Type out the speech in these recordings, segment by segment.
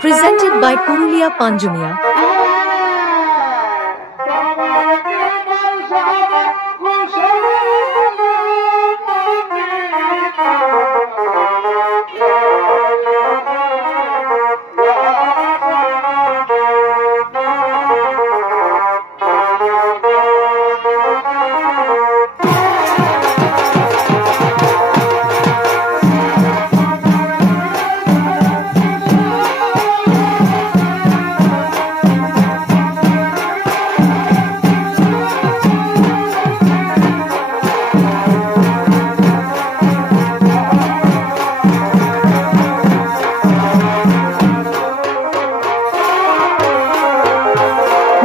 Presented by Purulia Panjumia.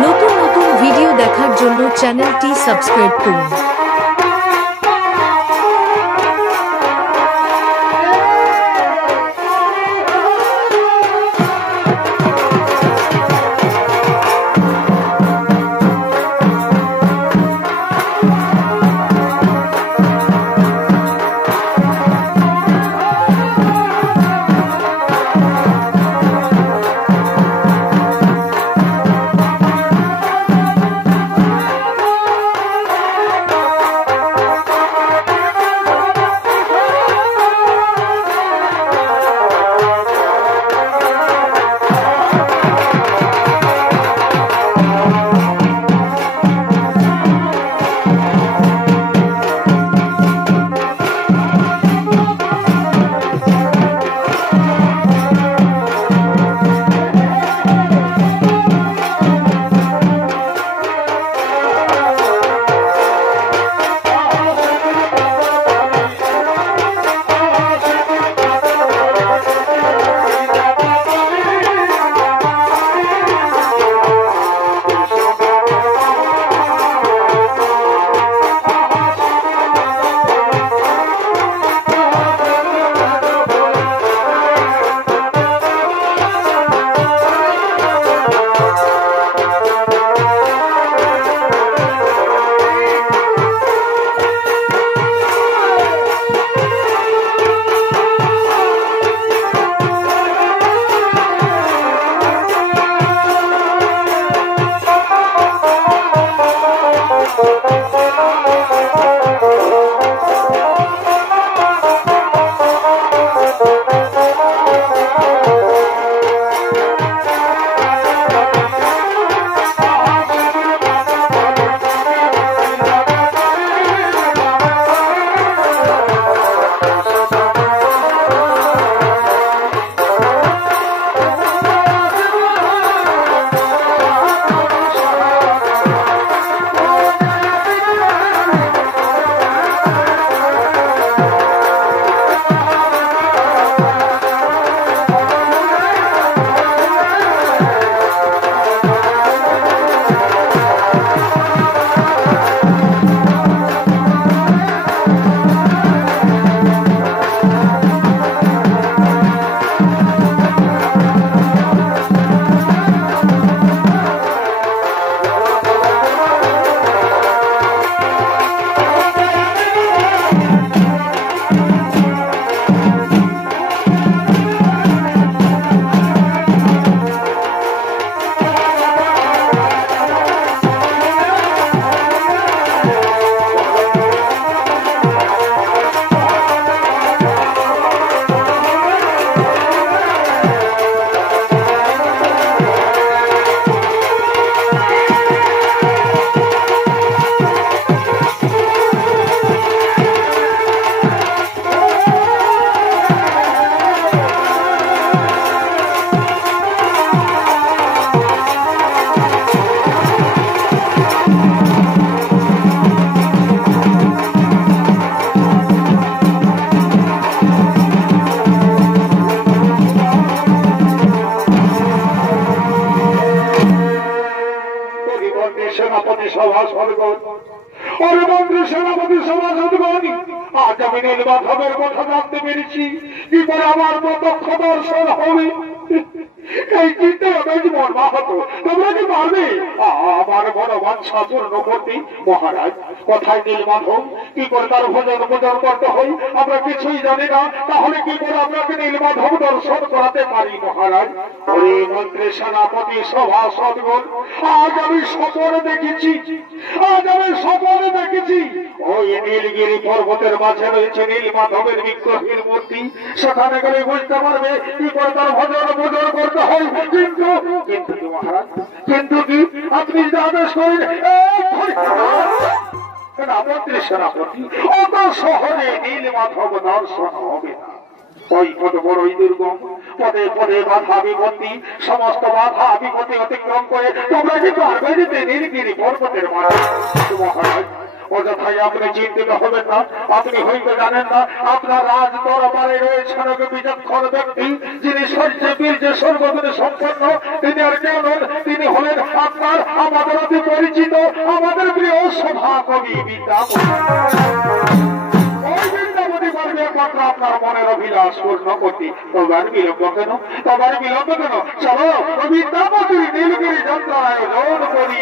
নতুন নতুন video দেখার জন্য চ্যানেলটি সাবস্ক্রাইব করুন। সভাসদগণ অরে মন্ত্রী সেনাপতি সভাসদগণ, আজ আমি নীলমাধবের কথা জানতে পেরেছি। কি করে আমার প্রত্যক্ষ দর্শন হবে এই চিন্তায় আমি মর্মাহত। তোমরা কি পারবে আমার বড় বাচ্চা পূর্ণ করতে? মহারাজ, কোথায় নীলমাধব? কি করে তার ভোজন ভোজন করতে হয় আমরা কিছুই জানি না। তাহলে কি করে আপনাকে নীলমাধব দর্শন করাতে পারি মহারাজ? ওরে মন্ত্রী সেনাপতি সভাসদগণ, আজ আমি স্বপ্নে দেখেছি, আজ আমি স্বপ্নে দেখেছি ওই নীলগিরি পর্বতের মাঝে রয়েছে নীলমাধবের বিগ্রহের মূর্তি। সেখানে গেলে বুঝতে পারবে কি করে তার ভোজন ভোজন করতে হয়। কিন্তু কিন্তু কি মহারাজ, কিন্তু কি? আপনি যদি আদেশ করেন মন্ত্রী সেনাপতি, অত সহজে নীলমাধব দর্শন হবে না। ওই কত বড়ই দুর্গম, পদে পদে বাধা বিপত্তি, সমস্ত বাধা বিপত্তি অতিক্রম করে তোমরা কি পারবে যেতে নীলগিরি পর্বতের মাঝে? মহারাজ, অযথাই আপনি চিন্তিত হবেন না। আপনি হয়তো জানেন না আপনার রাজ দরবারে রয়েছেন বিচক্ষণ ব্যক্তি, যিনি শৌর্য বীর্য সর্বগুণে সম্পন্ন। তিনি আর কেন, তিনি হলেন আপনার আমাদের অতি পরিচিত আমাদের প্রিয় সভা কবি বিদ্যাপতি। আপনার মনের অভিলাষ পূর্ণ করতে তোমার বিলম্ব কেন? তোমার বিলম্ব কেন? চলো বিদ্যাপতির নীলগিরি যাত্রা আয়োজন করি।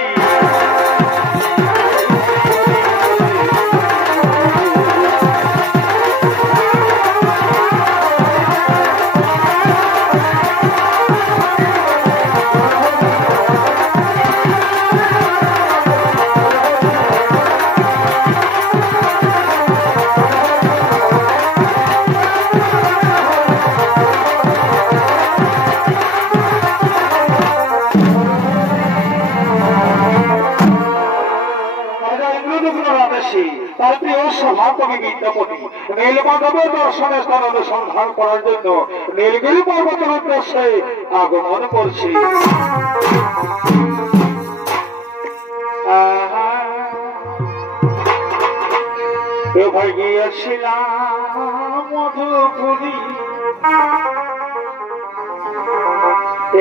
তার প্রিয় সভাকবি বিদ্যাপতি নীলমাধবের দর্শনের স্থান অনুসন্ধান করার জন্য নীলগিরি পর্বতের উদ্দেশ্যে আগমন করছে। এবার গিয়েছিলাম মধুপুরী,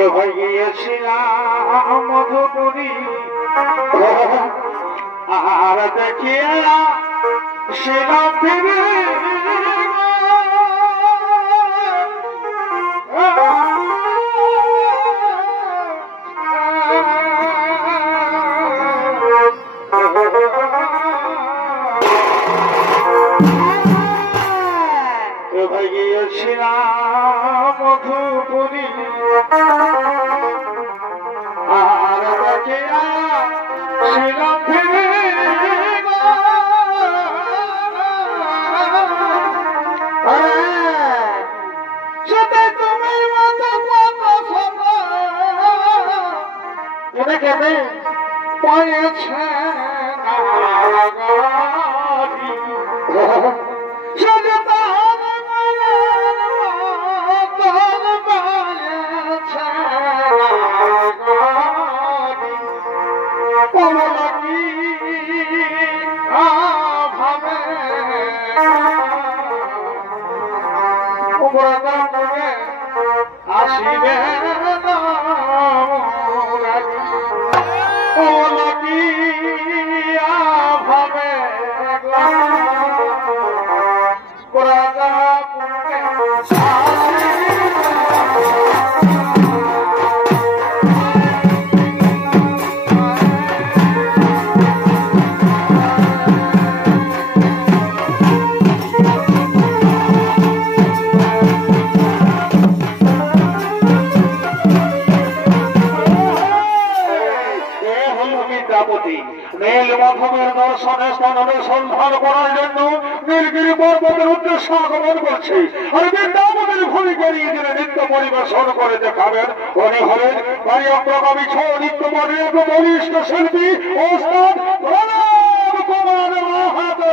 এবার গিয়েছিলাম মধুপুরী, আর দেখিয়া ছিলাম ফিরে গিয়েছিলাম মধুপুরী, আর দেখিয়া ছিলাম ফিরে পাইছে আসিবে ভাবে নীলমাধবের দর্শনের স্থান অনুসন্ধান করার জন্য নীলগিরি পর্বতের উদ্দেশ্যে আগমন করছে। আর বিদ্যাপতির ভূমিকা নিয়ে যিনি নৃত্য পরিবেশন করে দেখাবেন উনি হলেন বাড়িয়াপ্রগামী নৃত্য এক বলিষ্ঠ শিল্পী ওস্তাদ প্রণব কুমার মাহাতো।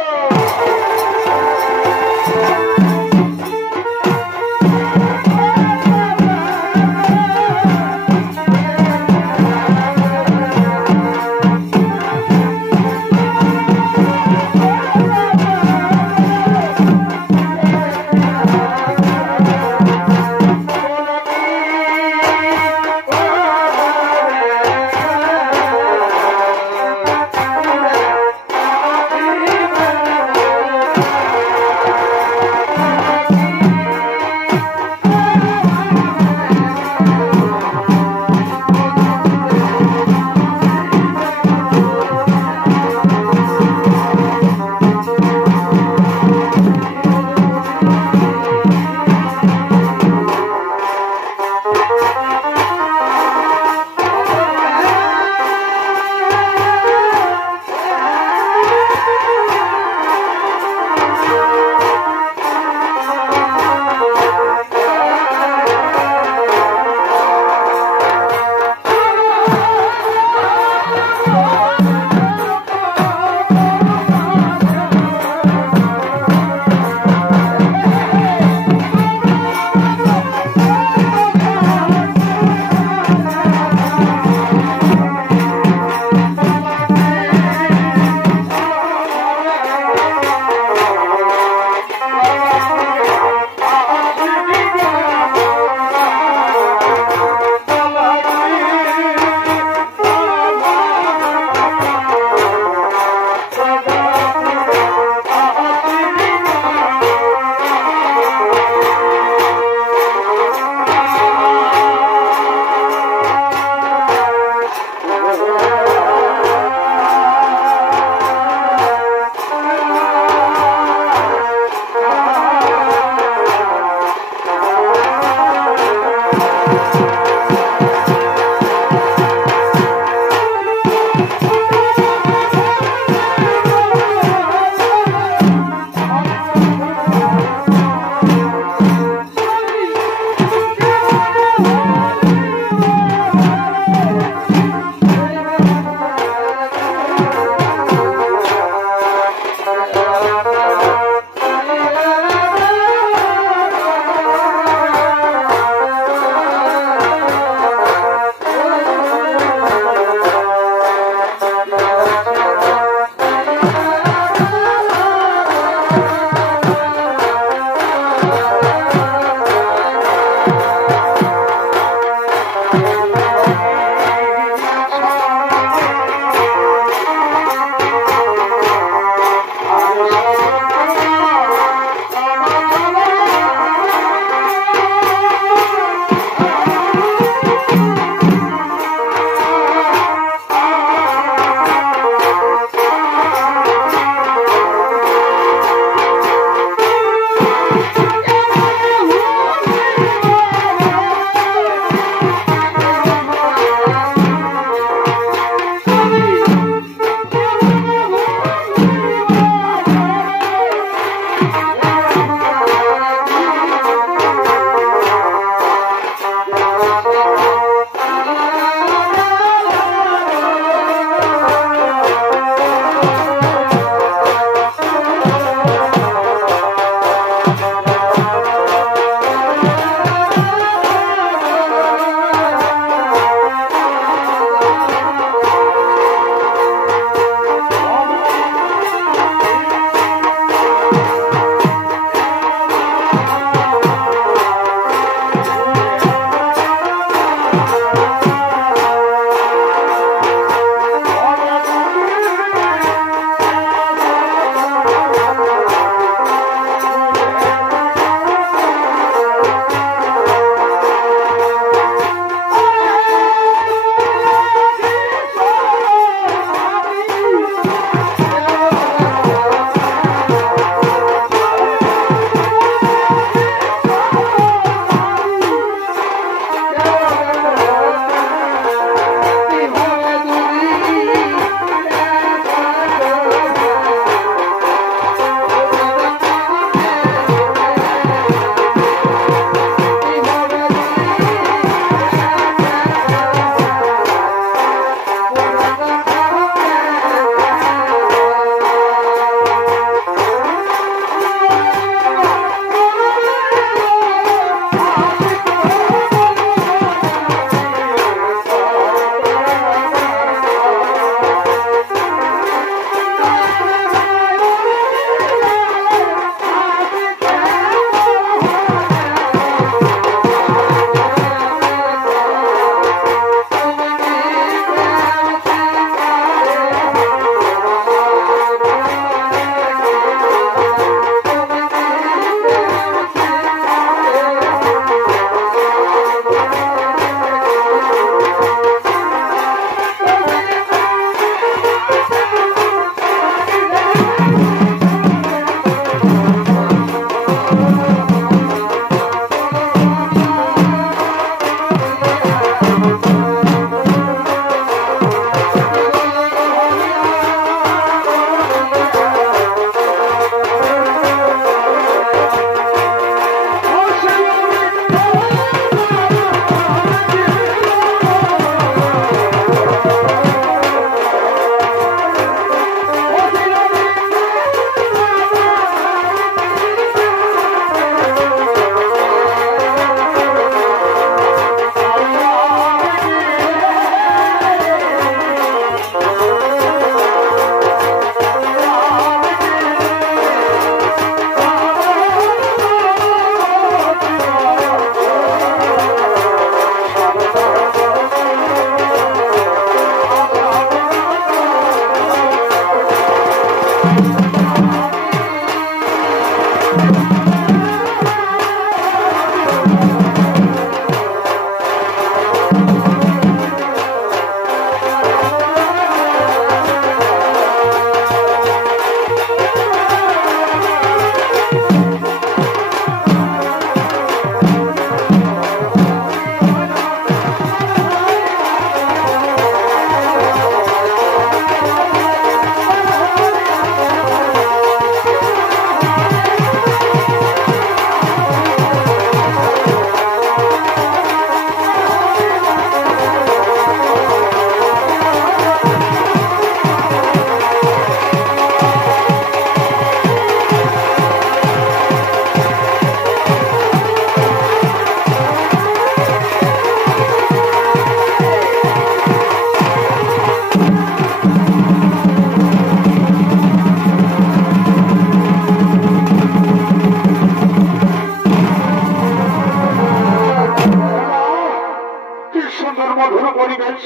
পরিবেশ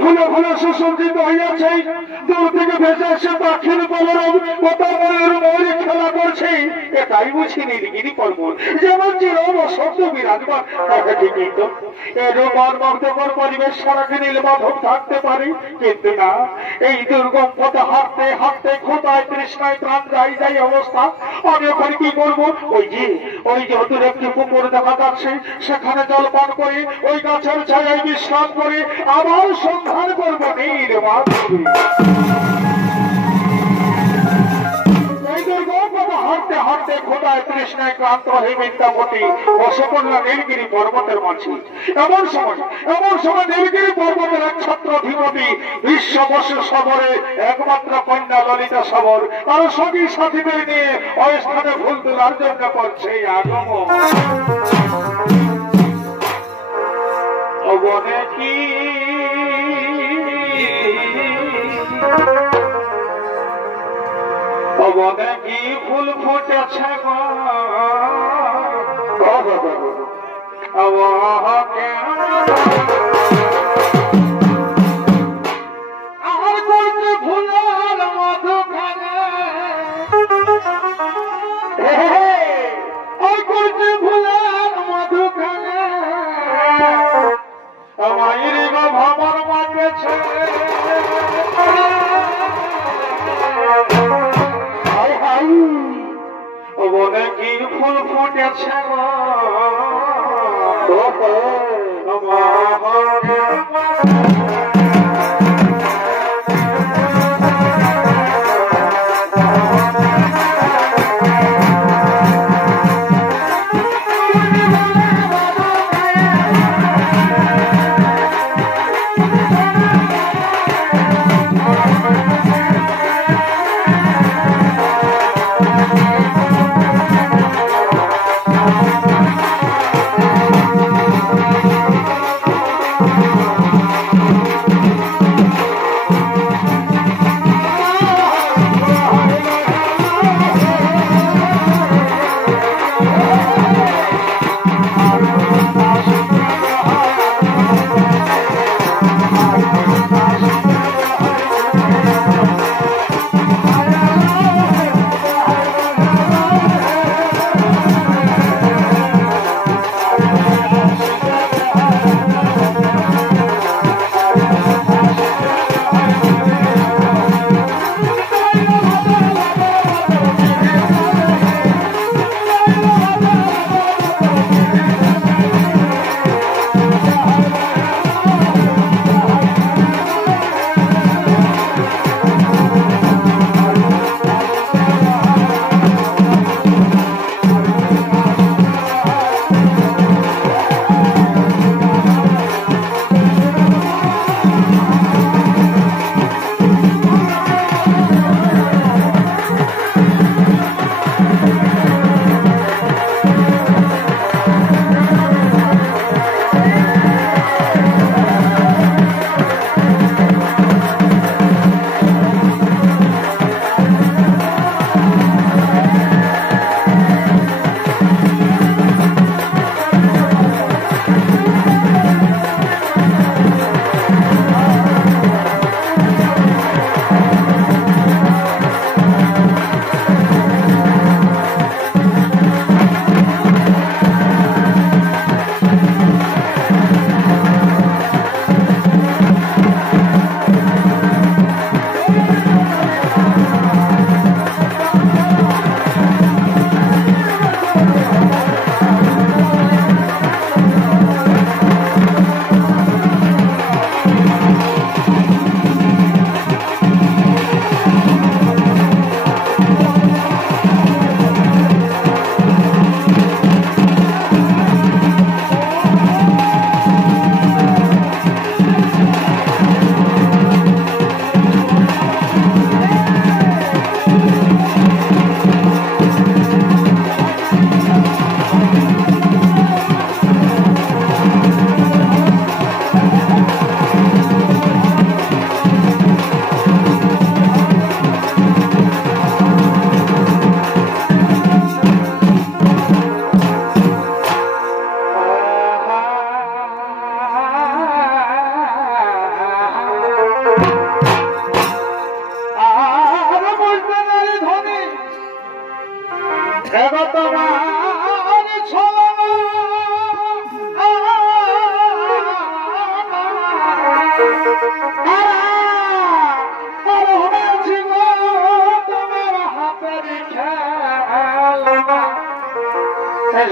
ফুলে ফুলে সুসজ্জিত হইয়াছে। দূর থেকে ভেসে এসে পাখির কলরব কোথাও ময়ূর খেলা করছে। এটাই বুঝি নীলগিরি পর্বত, যেমন চিরম শব্দ বিরাজমান। ঠিকই তো, এরূপ মর্মগ্ধকর পরিবেশ সারাকে নীলমাধব থাকতে পারে, কিন্তু না, এই দুর্গম পথে হাঁটতে হাঁটতে ক্ষুধায় তৃষ্ণায় প্রাণ যাই যাই অবস্থা। আমি ওখানে কি করবো? ওই যে দূরে একটি পুকুর দেখা যাচ্ছে, সেখানে জল পান করে ওই গাছের ছায়ায় বিশ্রাম করে আবার সন্ধান করবো নীলমাধব। হাঁটতে হাঁটতে খোদায় তৃষ্ণায় ক্লান্ত হয়ে বিদ্যাপতি বসে পড়ল নীলগিরি পর্বতের মাঝে। এমন সময় নীলগিরি পর্বতের এক ছত্র অধিপতি বিশ্ববসু সবরে একমাত্র কন্যা ললিতা সবর তার সঙ্গী সাথীদের নিয়ে ওই স্থানে ফুল তোলার জন্য করছে আগমন। অবনে কি অবনে কি ফুল ফুটেছে আর করছে ফুলের মধুখানে, করছে ফুলের মধুখানে মায়ের ভাবর মাঝেছে। বনে কি ফুল ফুটেছে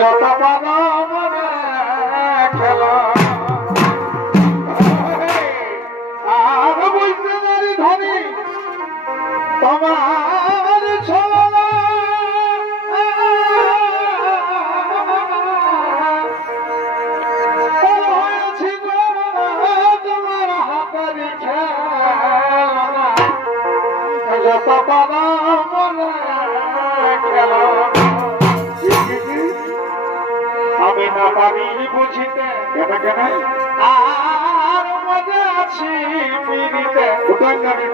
যত পারো মনে খেলো আর বুঝতে পারি ধনী তোমার ছলনা হয়েছি তোমার হাতের খেলনা যত পারো মনে খেলো আমি না পারি বুঝিতে আর মজা আছি পিড়িতে ফুটাই যাবে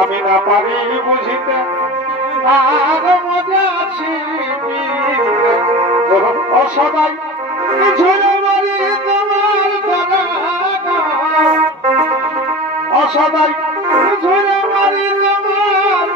আমি না পারি বুঝিতে আর মজা আছি পিড়িতে অসবাই ঝুলে মারি তোমার অসবাই ঝুলে মারি তোমার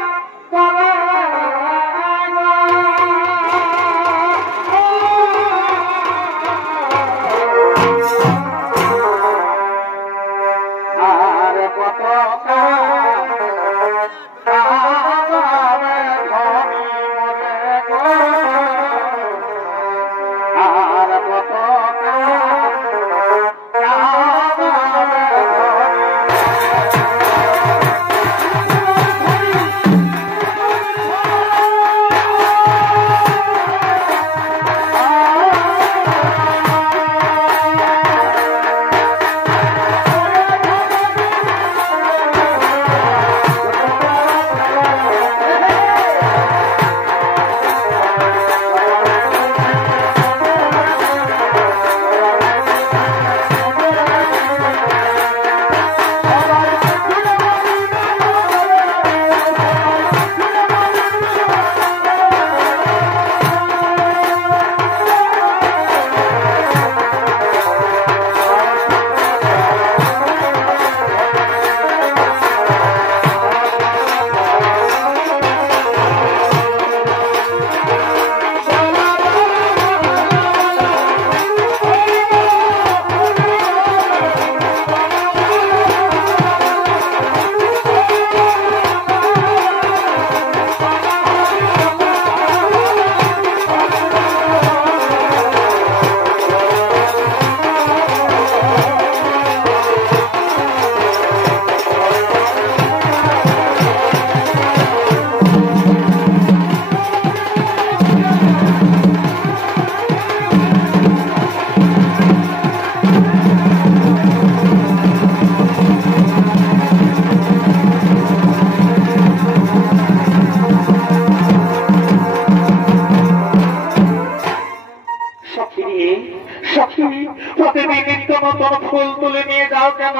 নতুন ফুল তুলে নিয়ে যাও কেন?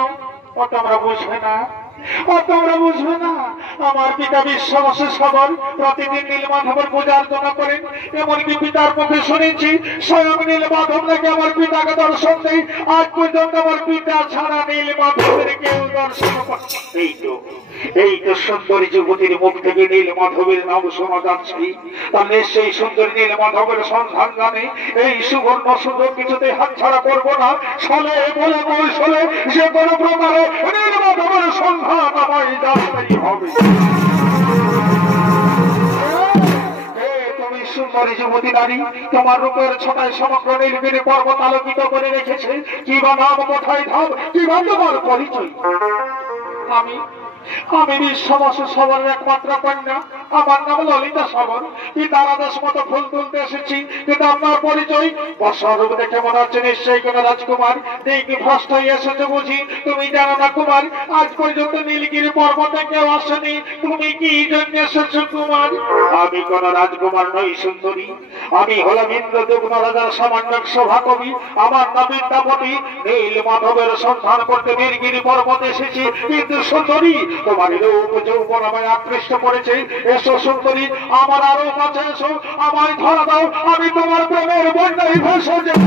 ও তোমরা বুঝবে না, ও তোমরা বুঝবে না। আমার পিতা বিশ্বাসে সবর প্রতিদিন নীলমাধবের পূজা অর্চনা করেন। এমনকি পিতার মুখে শুনেছি স্বয়ং নীলমাধব নাকি আমার পিতাকে দর্শন দেয়। আজ পর্যন্ত আমার পিতা ছাড়া নীলমাধবের কেউ দর্শন করে। এই তো সুন্দরী যুবতীর মুখ থেকে নীলমাধবের নাম শোনা যাচ্ছে। তাহলে সেই সুন্দরী নীলমাধবের সন্ধান জানে এই সুবর্ণ সুযোগ কিছুতে হাতছাড়া করবো না। ছলে বলে কৌশলে যে কোনো প্রকারে নীলমাধবের সন্ধান আমায় জানতেই হবে। তুমি সুন্দরী যুবতী নারী, তোমার রূপের ছটায় সমগ্র নীলগিরি পর্বত আলোকিত করে রেখেছে। কি বা নাম, কোথায় ধাম, কি বা তোমার পরিচয়? আমি বিশ্বাসে সবরের একমাত্র কন্যা। আমার নাম ললিতা সবর। পিতার আদেশ মতো ফুল তুলতে এসেছি, কিন্তু আপনার পরিচয় বর্ষারূপ দেখে মনে হচ্ছে নিশ্চয়ই কোন রাজকুমার। দেখি ভ্রষ্ট হয়ে এসেছে বুঝি। তুমি জানো না কুমার, আজ পর্যন্ত নীলগিরি পর্বতে কেউ আসেনি। তুমি কি জন্য এসেছো কুমার? আমি কোন রাজকুমার নই সুন্দরী, আমি হলাম ইন্দ্রদেব রাজার সামান্য সভা কবি। আমার নাম বিদ্যাপতি। নীলমাধবের সন্ধান করতে নীলগিরি পর্বতে এসেছি। কিন্তু সুন্দরী, তোমার রূপ যৌবন আমায় আকৃষ্ট করেছে। এসো সুন্দরী, আমার আরো কাছে এসো, আমায় ধরা দাও। আমি তোমার প্রেমের বন্যায় ভেসে যাব।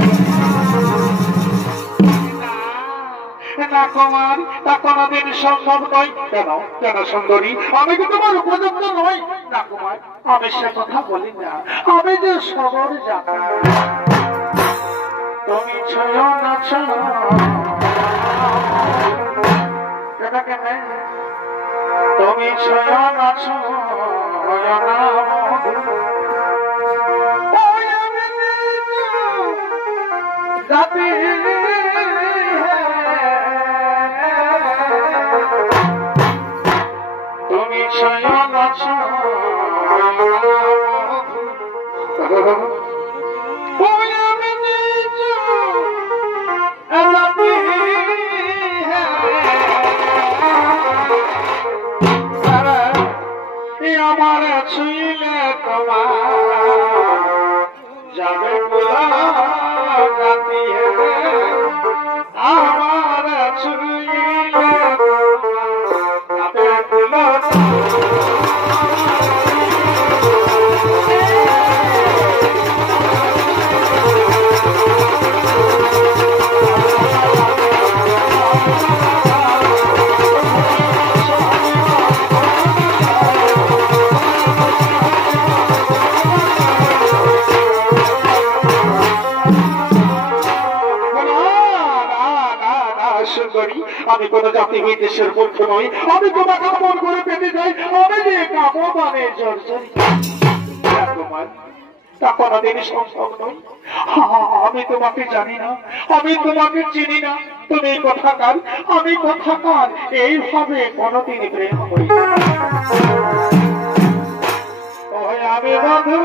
না কুমার, তা কোনদিন সম্ভব নয়। কেন কেন সুন্দরী, আমি কি তোমার উপযুক্ত নই? না কুমার, আমি সে কথা বলি না। আমি যে সবর জানি। তুমি ছয় না ছয় কেন কেন তুমি ছয় না ছয় না मुलाकाती है हमारा छुईले तबे मुलाकात আমি কোন জাতি বিদেশের মূর্খ নই আমি তোমাকে মন করে পেতে যাই আমি যে কাপড়ে জর্জরি তা কোনদিন সম্ভব নয় আমি তোমাকে জানি না আমি তোমাকে চিনি না তুমি কথাকার আমি কথাকার এইভাবে কোনদিন প্রেম করি আমি বন্ধু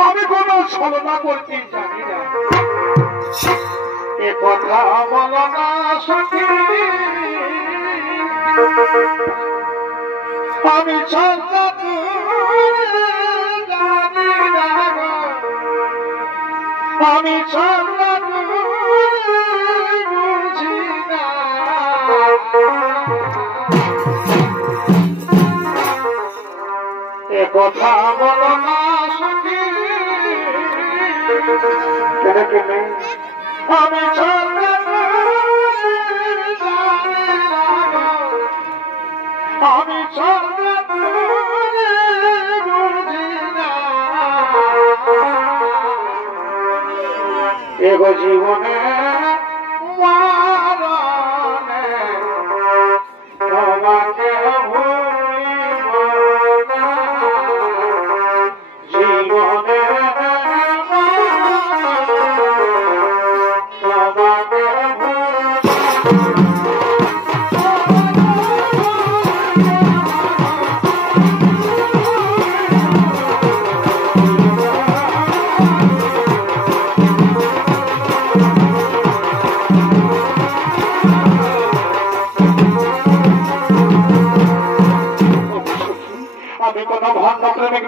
আমি কোন ছলনা করতে জানি না এ কথা বলো না সখী আমি ছলনা জানি না আমি ছলনা বুঝি না এ কথা বলো না সখী আমি আমি এগো জীবনে তোমাকে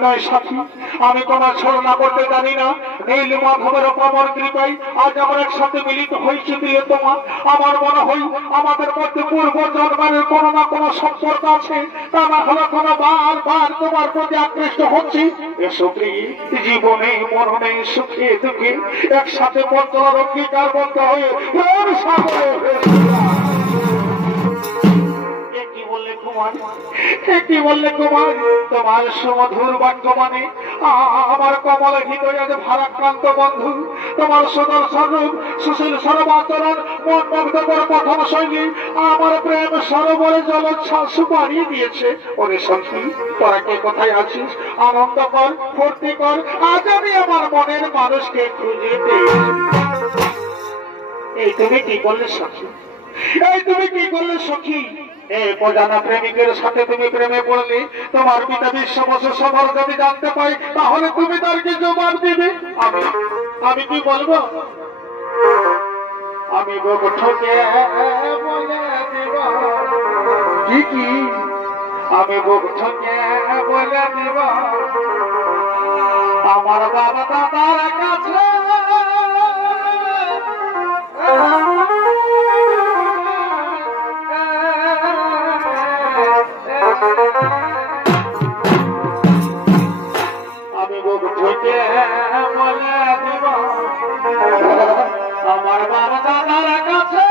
নয় সাথী, আমি কোনো ছলনা করতে জানি না। নীল মাধবের অপার কৃপায় আজ আমরা একসাথে মিলিত হয়েছি প্রিয়তমা। আমার মনে হয় আমাদের মধ্যে পূর্ব জন্মের কোনো না কোনো সম্পর্ক আছে, তা না হলে কোনো বারবার তোমার প্রতি আকৃষ্ট হচ্ছি। এসো প্রিয়, জীবনে মরণে সুখে দুঃখে একসাথে পঞ্চর অঙ্গীকার বন্ধ হয়ে প্রেম সাগরে কি বললে কুমার, তোমার সুমধুর বাক্য মানে আমার কমল হৃদয় ভারাক্রান্ত বন্ধু। তোমার সুদর্শন রূপ, সুশীল সর্বাচরণ, মন মুগ্ধকর প্রথম শৈলী আমার প্রেম সরোবরে জলোচ্ছ্বাস সুপারিয়ে দিয়েছে। ওরে সখী, তোরা কে কোথায় আছিস? আনন্দ কর, ফুর্তি কর, আজ আমি আমার মনের মানুষকে খুঁজে পেয়েছি। এই তুমি কি করলে সখী? এই তুমি কি করলে সখী? অজানা প্রেমিকের সাথে তুমি প্রেমে পড়লে তোমার পিতা বিশ্ববর্ষ সফর যদি জানতে পাই তাহলে তুমি তার কি জবাব দিবে? আমি কি বলবো? আমি ঠকে বলে দিব কি আমি ঠকে বলে দিব আমার বাবা দাদার কাছে আমি ঠকে বলে দিব আমার বাবা দাদার কাছে।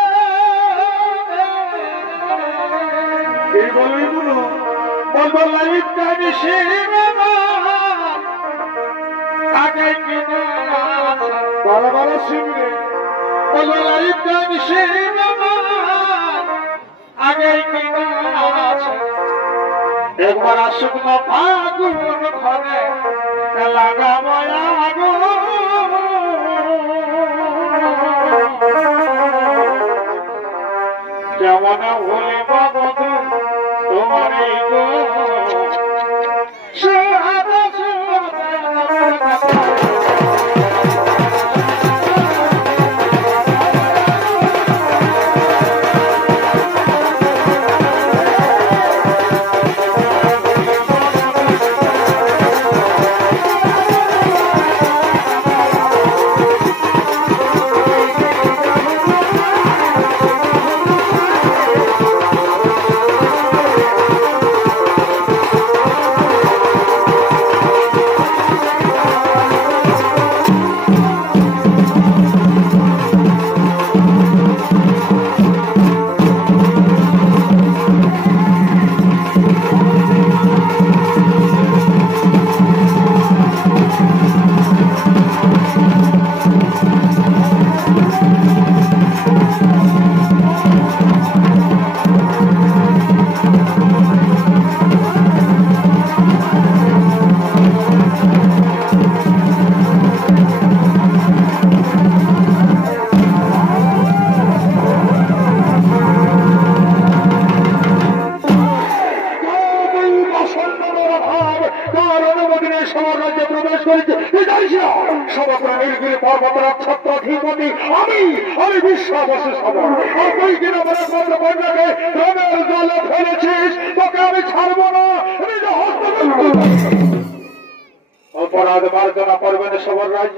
এই বলেই বলো বলবো লাইফ টাইম আগে কিনে বড় বড় শিবরে বলবো লাইফ টাইম আগে কিনে আছে। একবার আসুক না ফাগুন ঘরে লাগাবো আগুন যেমন হলে বধু তোমার আমি বিশ্বাবসে সবার তুই কিনা বলে কন্যাকে প্রেমের জলে ফেলেছিস, তোকে আমি ছাড়বো না। অপরাধ মার্জনা করবেন সবররাজ,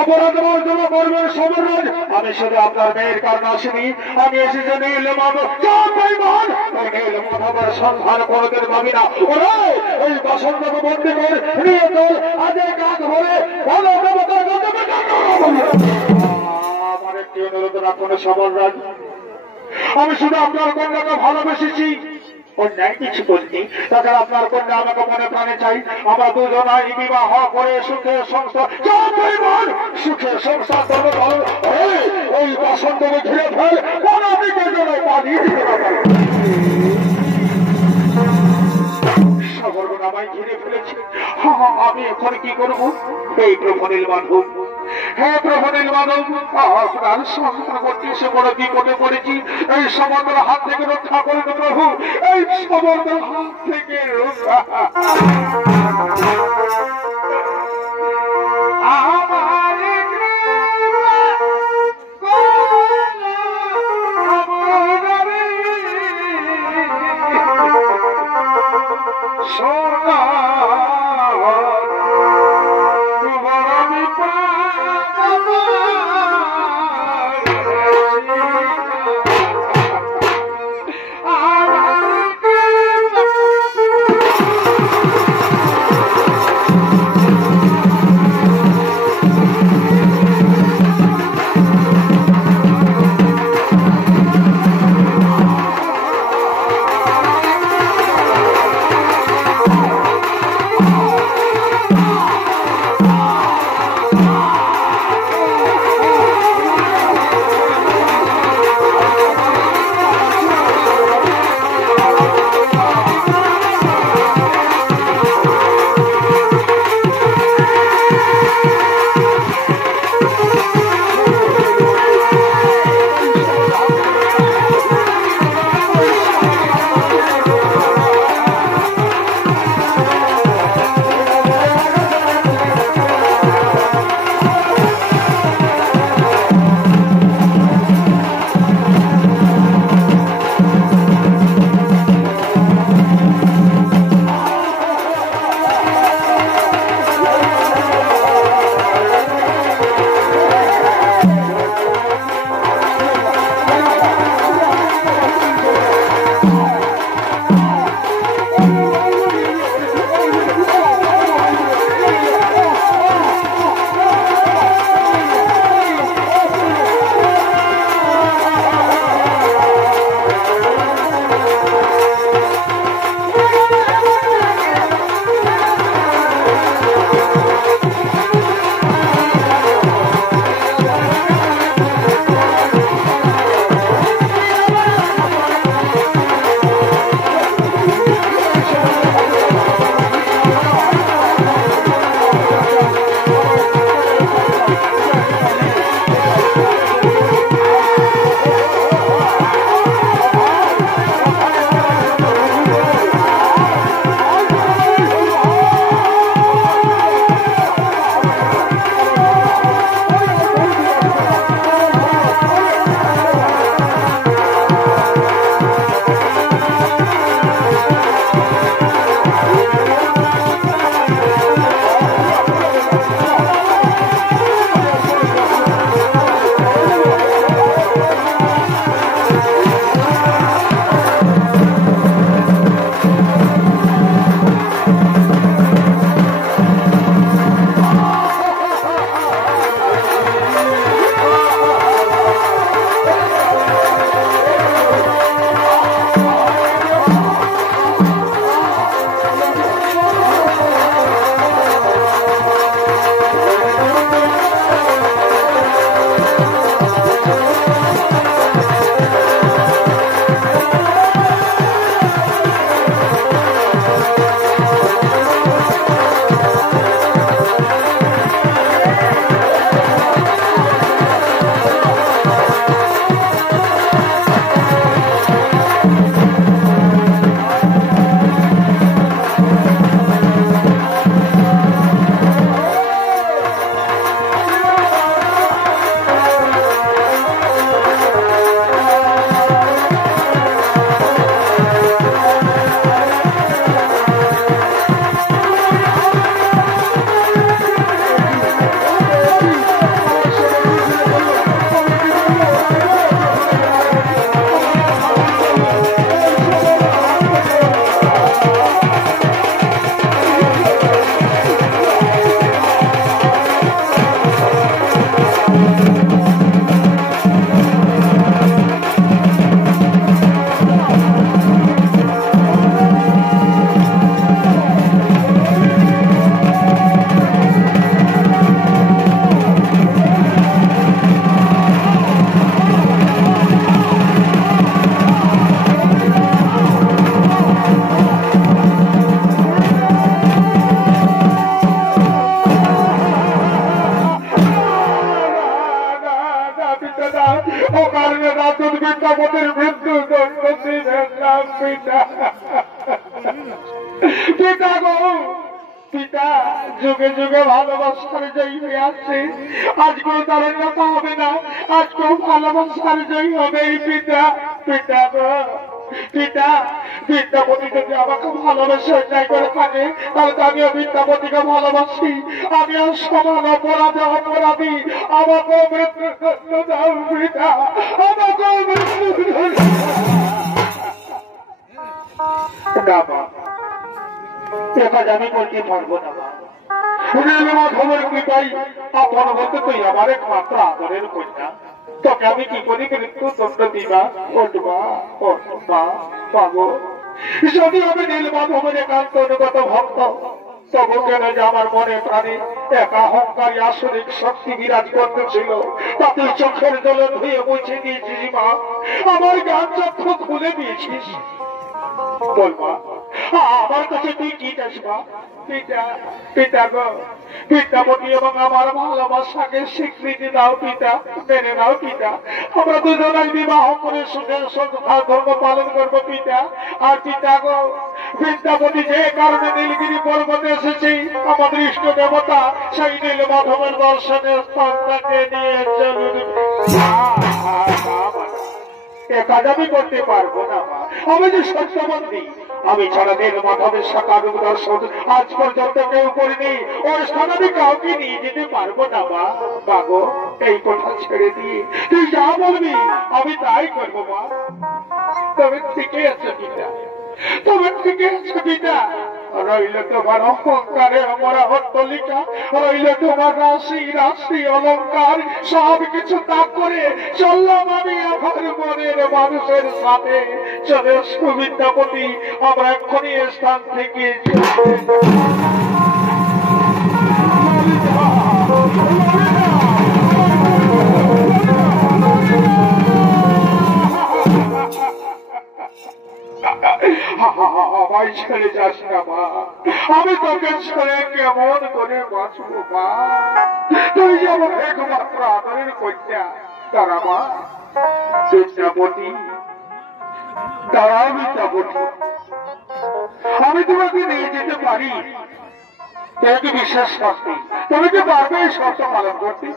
অপরাধ মার্জনা করবেন সবররাজ। আমি শুধু আপনার মেয়ের কারণে আসিনি, আমি এসেছি নীল মাধব নীল মাধবের সন্ধান কোনদিন পাবি না। ওরে ওই বসন্তকে বন্দি কর নিয়ে চল আজে কাজ হলে ভালো দেবতার আমার একটি অনুরোধ রাখুন সবররাজ। আমি শুধু আপনার কন্যাকে ভালোবেসেছি, অন্যায় কিছু বলছি। তাছাড়া আপনার কন্যা আমাকে মনে প্রাণে চাই। আমরা দুজনাই বিবাহ করে সুখে সংসার সুখে সংসার করবো। ওই বসন্তকে ঘিরে ফেল, কোন দিকে যেন পালিয়ে দিতে না পারে। আমায় ঘিরে ফেলেছে, আমি এখন কি করবো? এই প্রভু নীলমাধব, হ্যাঁ প্রভু নীলমাধব, আপনার সন্তান করতে এসে বড় বিপদে পড়েছি। এই সমগ্র হাত থেকে রক্ষা করুন প্রভু, এই সমগ্র হাত থেকে রক্ষা। পিতা না, ও কারণে রাজুর বিদ্যাপতির মৃত্যু দণ্ড দিলেন না পিতা। পিতা গো, পিতা যুগে যুগে ভালোবাসার জয়ী হয়ে আসছে, আজকেও তার কথা হবে না, আজকেও ভালোবাসার জয়ী হবে এই পিতা। পিতা গো, পিতা বিদ্যাপতি যদি আমাকে ভালোবেসে অন্যায় করে থাকে, তাহলে তো আমিও বিদ্যাপতিকে ভালোবাসি, আমিও সমান অপরাধী, আমাকেও মৃত্যু দাও পিতা, আমাকেও মৃত্যু দাও। কাজ আমি করতে পারবো না। খবর কৃপাই আপন বলতে তুই আমার একমাত্র আদরের কন্যা, তোকে আমি কি করি মৃত্যু দণ্ড দিবা? ওঠবা ওঠবা পাবো। যদি আমি নীলমাধবের একান্ত অনুগত ভক্ত, তবু কেন যে আমার মনে প্রাণে এক অহংকারী আসরিক শক্তি বিরাজ করতেছিল, তাতে চোখের জলে ধুয়ে মুছে দিয়েছিস মা, আমার জ্ঞান চক্ষু খুলে দিয়েছিস। বলবা আমার কাছে তুই কি চাইবা? পিতা, পিতা গো, বিদ্যাপতি এবং আমার ভালোবাসাকে স্বীকৃতি দাও পিতা, মেনে নাও পিতা। আমরা দুজনের বিবাহ করে সুখে ধর্ম পালন করবো পিতা। আর পিতা গো, বিদ্যাপতি যে কারণে নীলগিরি পর্বতে এসেছি, আমাদের ইষ্ট দেবতা সেই নীলমাধবের দর্শনের স্থানটাকে নিয়ে চলুন। কাজ আমি করতে পারবো না মা, আমি যে সত্যবন্ধী, আমি ছাড়া নীলমাধবের সাকার দর্শন আজ পর্যন্ত কেউ করিনি, ওর স্থান আমি কাউকে নিয়ে যেতে পারবো না মা। বাগো, এই কথা ছেড়ে দিয়ে তুই যা বলবি আমি তাই করবো মা। তবে ঠিকই আছে পিতা, তবে ঠিকই আছে পিতা। রইল তোমার অহংকারে আমরা হট্টলিকা, রইল তোমার রাশি রাশি অলঙ্কার, সব কিছু ত্যাগ করে চললাম আমি আমার মনের মানুষের সাথে। চলে বিদ্যাপতি, আমরা এক্ষুনি স্থান থেকে আমায় ছেড়ে যাস না মা, আমি তোকে ছেড়ে কেমন করে বাঁচবো মা? তুই যেমন একমাত্র আদরের কন্যা, তারা মা। বিদ্যাপতি, দাঁড়াও বিদ্যাপতি, আমি তোমাকে নিয়ে যেতে পারি, তোমাকে বিশ্বাস করতে, তুমি কি পারবে এই শর্ত পালন করতে?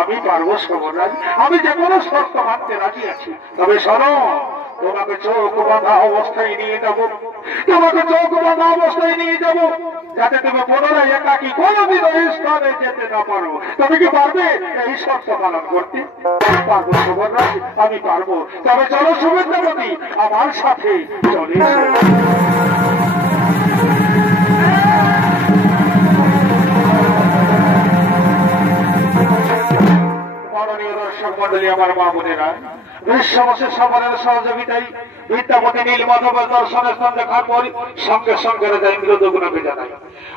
আমি পারবো সবরাজ, আমি যে কোনো শর্ত মানতে রাজি আছি। তবে শোনো, তোমাকে চোখ বাঁধা অবস্থায় নিয়ে যাবো, তোমাকে চোখ বাঁধা অবস্থায় নিয়ে যাবো, যাতে তুমি পুনরায় একাকি কোনোদিন ওই স্থানে যেতে না পারো। তুমি কি পারবে এই শর্ত পালন করতে? পারবো সবরাজ, আমি পারবো। তবে চলো সুবিদ্যাপতি, আমার সাথে চলে মন্ডলী, আমার মা বোনেরা, বিশ্ববসের সফরের সহযোগিতায় বিদ্যাপতি নীলমাধবের দর্শন স্থান দেখার পর সঙ্গে সঙ্গে রাজা ইন্দ্রদগ্নকে জানাই।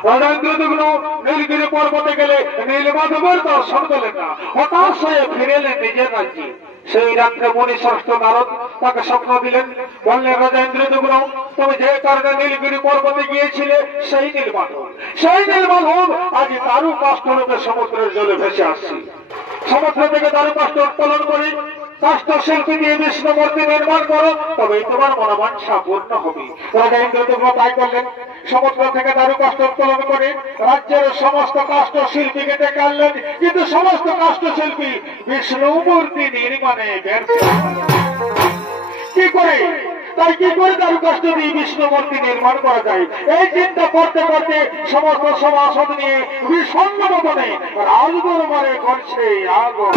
রাজা ইন্দ্রদগ্ন নীলগিরি পর্বতে গেলে নীলমাধবের দর্শন পেলেন না, হতাশ হয়ে ফিরে এলেন নিজের রাজ্যে। সেই রাত্রে মুনি ষষ্ঠ নারদ তাকে স্বপ্ন দিলেন, বললেন রাজা ইন্দ্রদগ্ন, তুমি যে কারণে নীলগিরি পর্বতে গিয়েছিলে সেই নীলমাধব, সেই নীলমাধব আজ দারু কাষ্ঠ রূপে সমুদ্রের জলে ভেসে আসছে। সমুদ্র থেকে দারু কাষ্ঠ উত্তোলন করে কাষ্ঠ শিল্পী দিয়ে বিষ্ণু মূর্তি নির্মাণ করো, তবেই তোমার মনোবাঞ্ছা পূর্ণ হবে। রাজা ইন্দ্রদগ্ন তাই করলেন, সমুদ্র থেকে দারু কাষ্ঠ উত্তোলন করে রাজ্যের সমস্ত কাষ্ঠ শিল্পীকে ডেকে আনলেন, কিন্তু সমস্ত কাষ্ঠ শিল্পী বিষ্ণু মূর্তি নির্মাণে ব্যর্থ। কি করে তাই কি করে দারু কাষ্ঠ দিয়ে বিষ্ণু মূর্তি নির্মাণ করা যায়, এই চিন্তা করতে করতে সমস্ত সভাসদ নিয়ে বিষণ্ণ মনে রাজদরবারে করছে আগমন।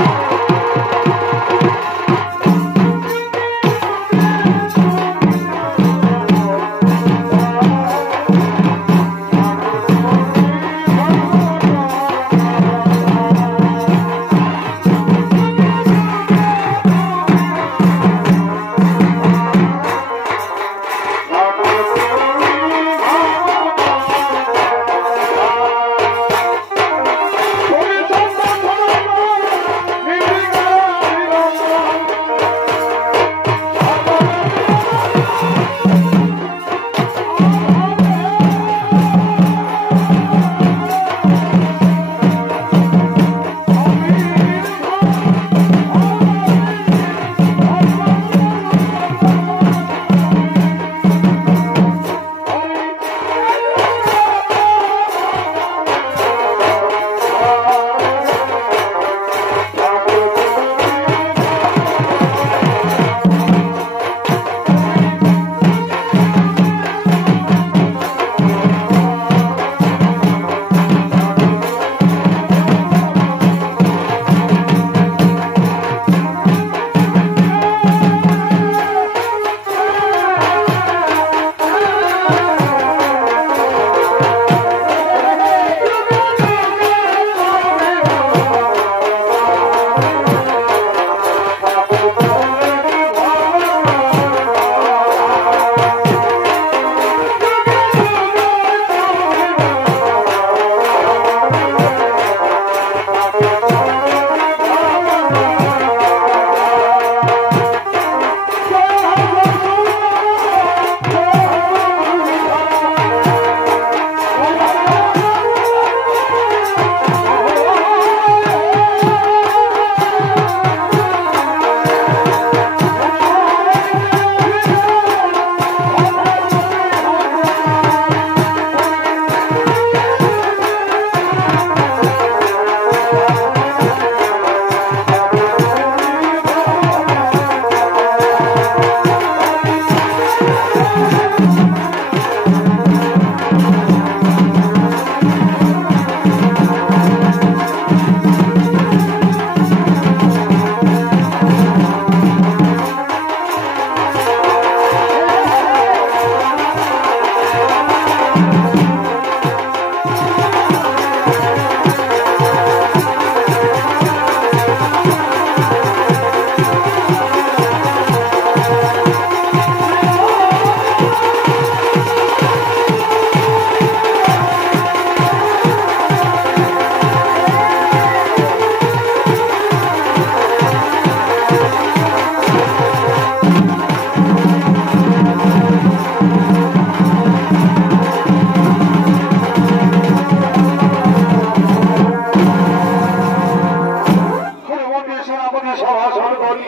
সেনাপতি সভাসদ করি।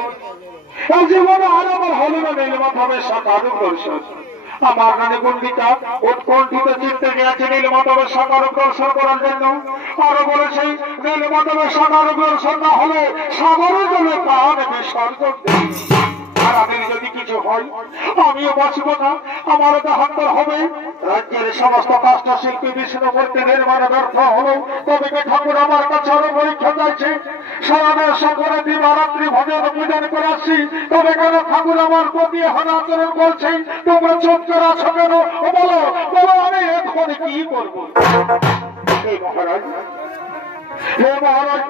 এই জীবনে আর আমার হল না নীলমাধবের সাকারুক দর্শন। আমার রানী পণ্ডিতা উৎকণ্ঠিত চিত্তে গেছে নীলমাধবের সাকারুক দর্শন করার জন্য। আরো বলেছে নীলমাধবের সাকারুক দর্শন না হলে সাগরের জলে প্রাণ বিসর্জন দেবে। আর আমি যদি কিছু হয় আমিও বাঁচব না, আমারও দেহান্তর হবে। রাজ্যের সমস্ত কাষ্ঠ শিল্পী বিষ্ণুমূর্তি নির্মাণে ব্যর্থ হলো। তবে ঠাকুর আমার কাছে আরো পরীক্ষা চাইছে। সারাদের সকলে দিবারাত্রি ভজন পূজন করে আসছি, তবে কেন ঠাকুর আমার প্রতি এখন আচরণ করছে? তোমরা চোখ করে আছো কেন? বলো বলো, আমি এখন কি করবো? হে মহারাজ, হে মহারাজ,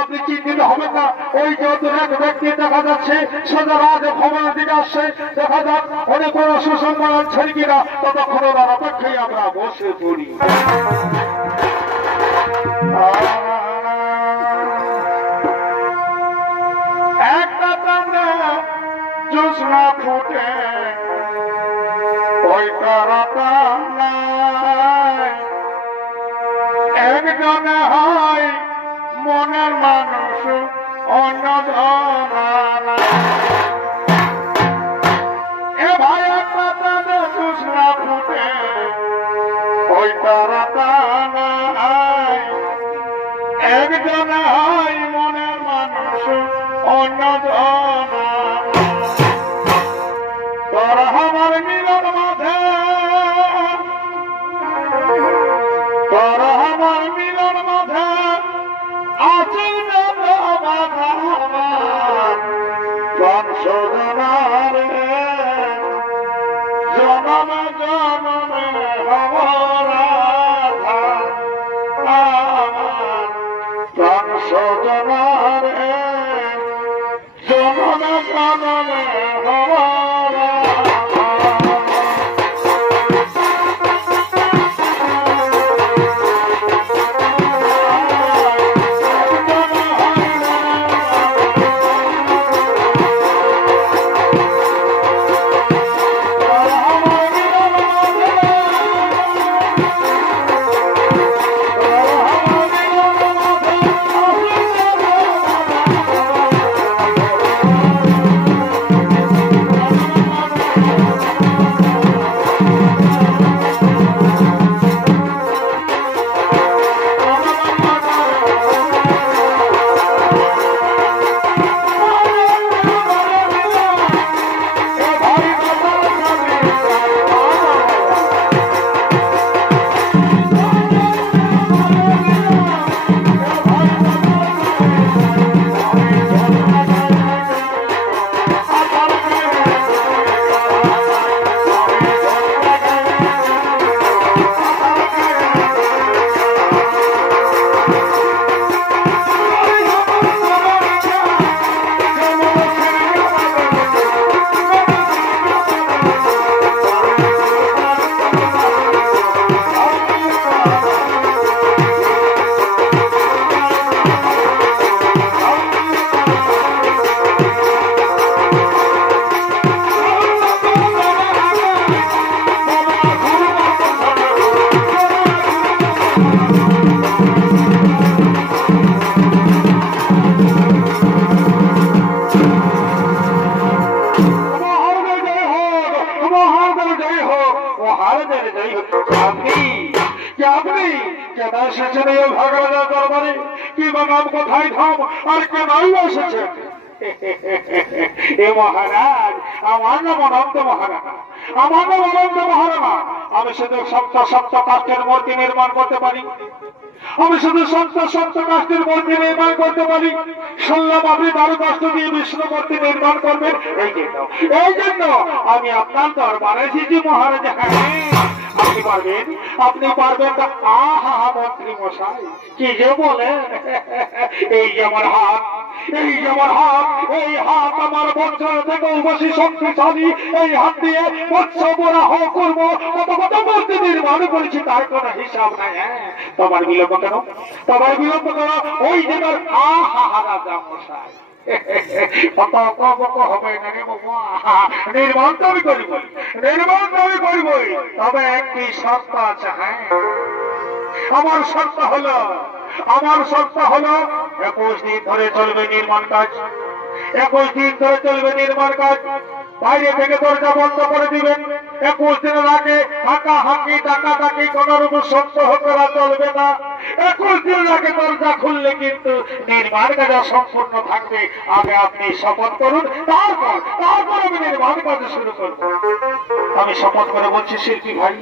আপনি চিন্তিত হবেন না। ওই যত এক ব্যক্তি দেখা যাচ্ছে সোজা রাজ ভবনের দিকে আসছে, দেখা যাক উনি কোন সুসংবাদ আনছেন কিনা। ততক্ষণ ওনার অপেক্ষায় আমরা বসে পড়ি। একটা প্রাণে জ্যোৎস্না ফুটে ওই তারাটা নাই, একজনে হয় মনের মানুষ অন্য ধরা। এ ভাই একটা প্রাণে জ্যোৎস্না ফুটে ওই তারাটা নাই, একজনে হয় মনের মানুষ অন্য ধরা। তোরা আমার মিলন মাঝে, তোরা আমার মিলন মাঝে আছে সংশোধনার জনমে জনমে সংশোধনার জনমে জনমে মহারাজ, আমার নাম অনন্ত মহারানা, আমার নাম অনন্ত মহারানা। আমি শুধু সপ্ত সপ্ত কাষ্ঠের মূর্তি নির্মাণ করতে পারি, আমি শুধু সপ্ত সপ্ত কাষ্ঠের মূর্তি নির্মাণ করতে পারি। শুনলাম আপনি 12 কাষ্ঠ দিয়ে বিষ্ণু মূর্তি নির্মাণ করবেন, এই জন্য আমি আপনার দরবারে এসেছি মহারাজ। হ্যাঁ, আপনি পারবেন, আপনি পারবেন। আহা মন্ত্রী মশাই, কি যে বলেন! এই যে আমার হাত, এই যে আমার হাত, এই হাত আমার বছর থেকে বেশি শক্তিশালী। এই হাত দিয়ে বৎসবরাহ করবো, কত কত মূর্তি নির্মাণ করেছি, তার কোনো হিসাব নাই। হ্যাঁ, তোমার বিলম্ব কেন, তোমার বিলম্ব কেন? ওই জায়গার আহা রাজা মশাই হবে না রে বাবা। নির্মাণ তো আমি করিব, নির্মাণ তো আমি করিবই, তবে একটি শর্ত আছে। হ্যাঁ, আমার শর্ত হলো 21 দিন ধরে চলবে নির্মাণ কাজ, 21 দিন ধরে চলবে নির্মাণ কাজ। বাইরে থেকে দরজা বন্ধ করে দিবেন। 21 দিনের আগে হাঁকাহাঁকি ডাকাডাকি কোন রকম সন্দেহ করা চলবে না। 21 দিনের আগে দরজা খুললে কিন্তু নির্মাণ কাজ সম্পূর্ণ থাকবে। আগে আপনি শপথ করুন, তারপর আমি নির্মাণ কাজ শুরু করব। আমি শপথ করে বলছি শিল্পী ভাই,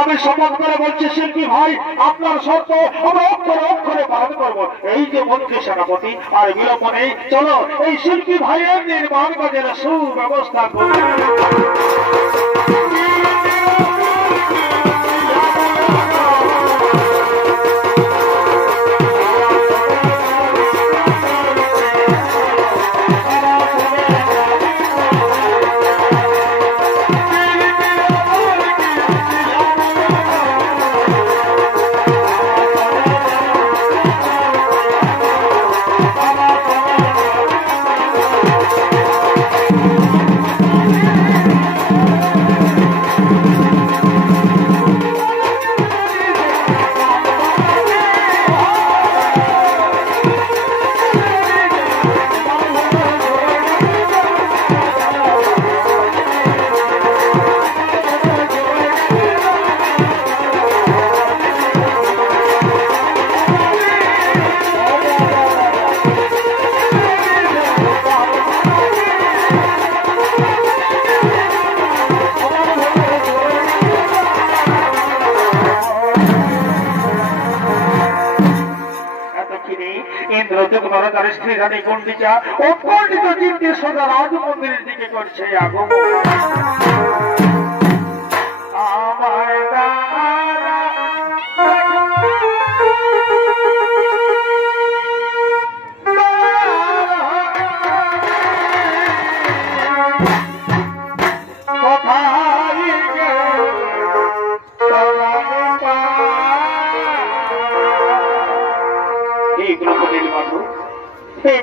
আমি শপথ করে বলছি শিল্পী ভাই, আপনার শর্ত আমরা অক্ষরে অক্ষরে পালন করবো। এই যে মন্ত্রী সেনাপতি আর বিলম্ব নেই, চলো এই শিল্পী ভাইয়ের নির্মাণ কাজের সুব্যবস্থা করি। স্ত্রী রানী গন্ডিকা ও পণ্ডিত চিন্তে সোজা রাজ মন্দিরের দিকে করছে আগমন। আমার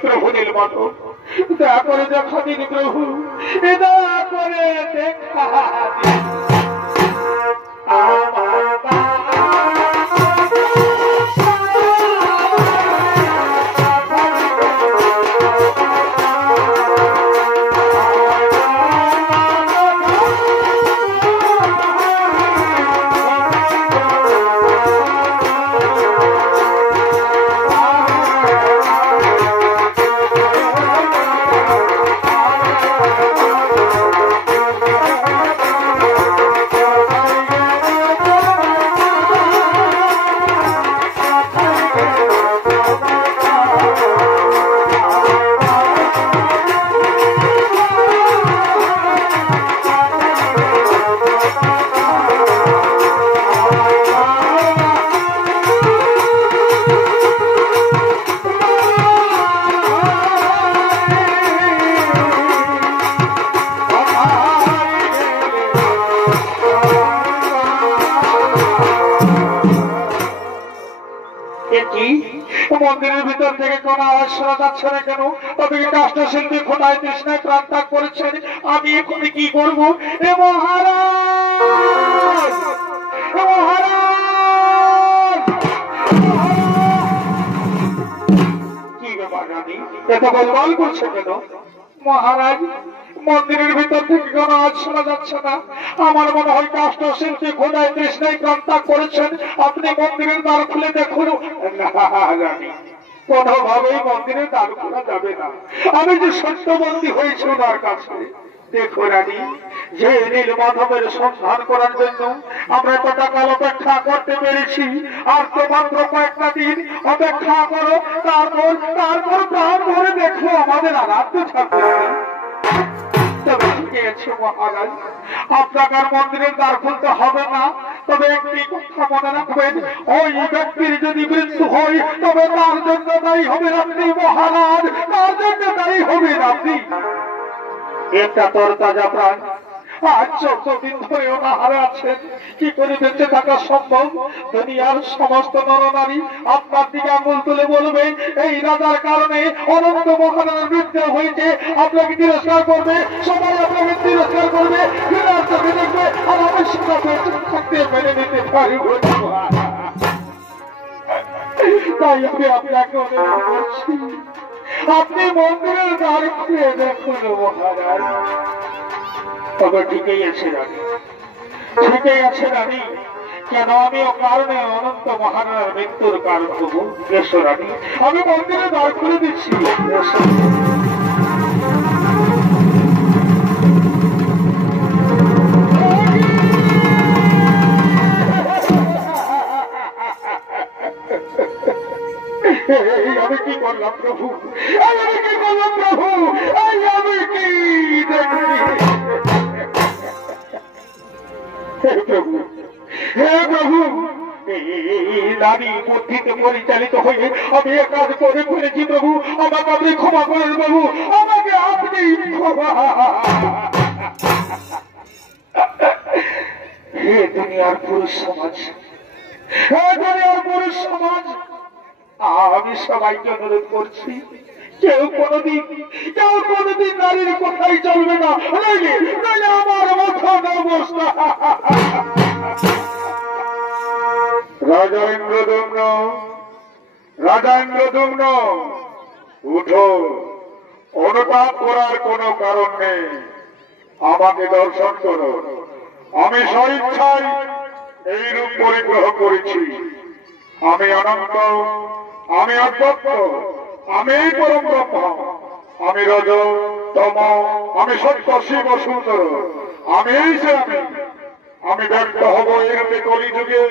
প্রভু নীলমাধব, দয়া করে দেখা দিন প্রভু, দয়া করে দেখা দিন। মন্দিরের ভিতর থেকে কোন আওয়াজ শোনা যাচ্ছে না কেন? তবে কাষ্ঠশিল্পী খোদায় তৃষ্ণায় প্রাণ ত্যাগ করেছেন। আমি এখন কি করবো? এ মহারাজ, কি ব্যাপার রানী, এত গোলমাল করছে কেন? মহারাজ, মন্দিরের ভিতর থেকে কোন আওয়াজ শোনা যাচ্ছে না। আমার মনে হয় কাষ্ঠশিল্পী খোদায় তৃষ্ণায় প্রাণ ত্যাগ করেছেন। আপনি মন্দিরের দ্বার খুলে দেখুন। রানী, কোনোভাবেই মন্দিরের দ্বার খোলা যাবে না। আমি যে সত্যবন্দী হয়েছি ওনার কাছে। দেখো রানী, যে নীলমাধবের সন্ধান করার জন্য আমরা এতটা কাল অপেক্ষা করতে পেরেছি, আর তো মাত্র কয়েকটা দিন অপেক্ষা করো, তারপর প্রাণ ভরে দেখো আমাদের আরাধ্য ঠাকুর। মহারাজ, আপনার মন্দিরের দ্বার খুলতে হবে না, তবে একটি কথা মনে রাখবেন, ওই ব্যক্তির যদি মৃত্যু হয় তবে তার জন্য দায়ী হবেন আপনি মহারাজ, তার জন্য দায়ী হবেন আপনি। একটা তোর তাজা প্রাণ আজ 14 দিন ধরে অনাহারে আছেন, কি করে বেঁচে থাকা সম্ভব? দুনিয়ার সমস্ত নরনারী আপনার দিকে আঙুল তুলে বলবে এই রাজার কারণে অনন্ত মহারাজার মৃত্যু হয়েছে, আপনাকে তিরস্কার করবে, সবাই আপনাকে তিরস্কার করবে, ঘৃণার চোখে দেখবে, আর আমি সেটা বেঁচে থাকতে মেনে নিতে পারি। তাই আমি আপনাকে অনুরোধ করছি, আপনি মন্দিরের দ্বার খুলে দেখুন মহারাজ। তবে ঠিকই আছে রানী, ঠিকই আছে রানী। কেন আমি ও কারণে অনন্ত মহারানার মৃত্যুর কারণ হবো। এসো রানী, আমি মন্দিরে দ্বার খুলে দিচ্ছি। আমি কি করলাম প্রভু, আমি কি করলাম প্রভু, আমি কি দেখি। হে প্রভু, হে প্রভু, নারী বুদ্ধিতে পরিচালিত হয়ে আমি এ কাজ করে ফেলেছি প্রভু। আমাকে আপনি ক্ষমা করেন প্রভু, আমাকে আপনি ক্ষমা। হে দুনিয়ার পুরুষ সমাজ, হে দুনিয়ার পুরুষ সমাজ, আমি সবাইকে অনুরোধ করছি, কেউ কোনদিন নারীর কথাই চলবে না, নইলে আমার মাথা নমস্কার। রাজা ইন্দ্রদম্ন, রাজা ইন্দ্রদম্ন, উঠো। অনুতাপ করার কোনো কারণ নেই, আমাকে দর্শন করো। আমি স্বইচ্ছায় এই রূপ পরিগ্রহ করেছি। আমি অনন্ত, আমি অদ্বৈত, আমি পরম ব্রহ্ম, আমি রজ তম, আমি সত্য শিব সুন্দর, আমি এই যে আমি ব্যক্ত হব এই রূপে কলিযুগে,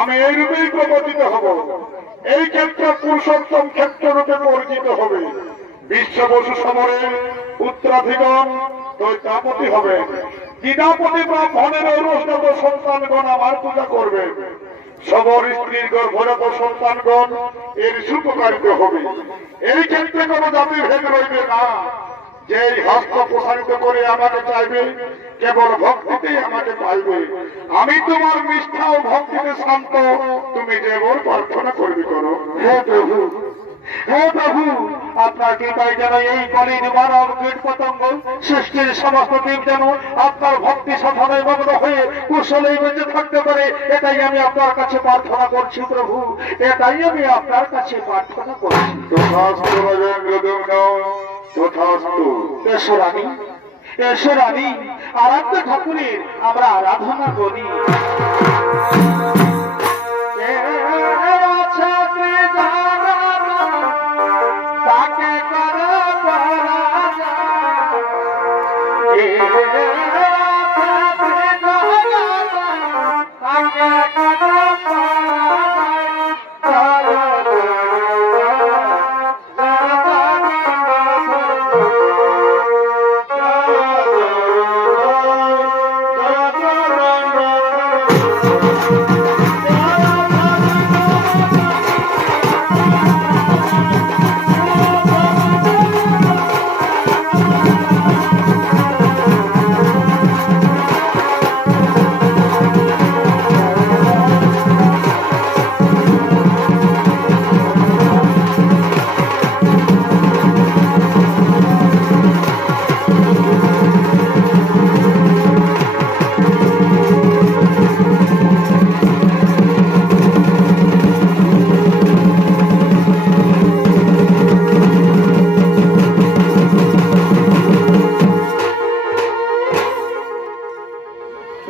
আমি এই রূপেই প্রবর্তিত হব। এই ক্ষেত্র পুরুষোত্তম ক্ষেত্র রূপে পরিচিত হবে। বিশ্ব বসু সমরে উত্তরাধিগণ দৈতাপতি হবে। দ্বিধাপতি ব্রাহ্মণের ঔরসগত সন্তানগণ আমার পূজা করবে। সবর স্ত্রীর গর্ভজাত সন্তানগণ এর সুপকারিত হবে। এই ক্ষেত্রে কোন জাতির ভেদ রইবে না। যে হস্ত প্রসারিত করে আমাকে চাইবে, কেবল ভক্তিতেই আমাকে পাইবে। আমি তোমার নিষ্ঠা ও ভক্তিতে শান্ত, তুমি যেমন প্রার্থনা করবে করো। হে প্রভু, হে প্রভু, আপনার কৃপায় যেন এই কলির মানব কীট পতঙ্গ সৃষ্টির সমস্ত জীব যেন আপনার ভক্তি সাধনায় মগ্ন হয়ে কুশলেই বেঁচে থাকতে পারে, এটাই আমি আপনার কাছে প্রার্থনা করছি প্রভু, এটাই আমি আপনার কাছে প্রার্থনা করছি। এসো রানী, এসো রানী, আরাধ্য ঠাকুরের আমরা আরাধনা করি।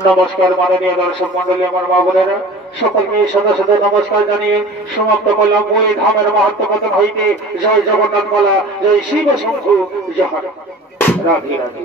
নমস্কার মাননীয় দর্শক মন্ডলী, আমার মা বোনেরা সকলকে সদা সদা নমস্কার জানিয়ে সমাপ্ত করলাম ওই ধামের মাহাত্ম্য কথন হইতে। জয় জগন্নাথ মালা, জয় শিব শম্ভু, জয় রাধে রাধে।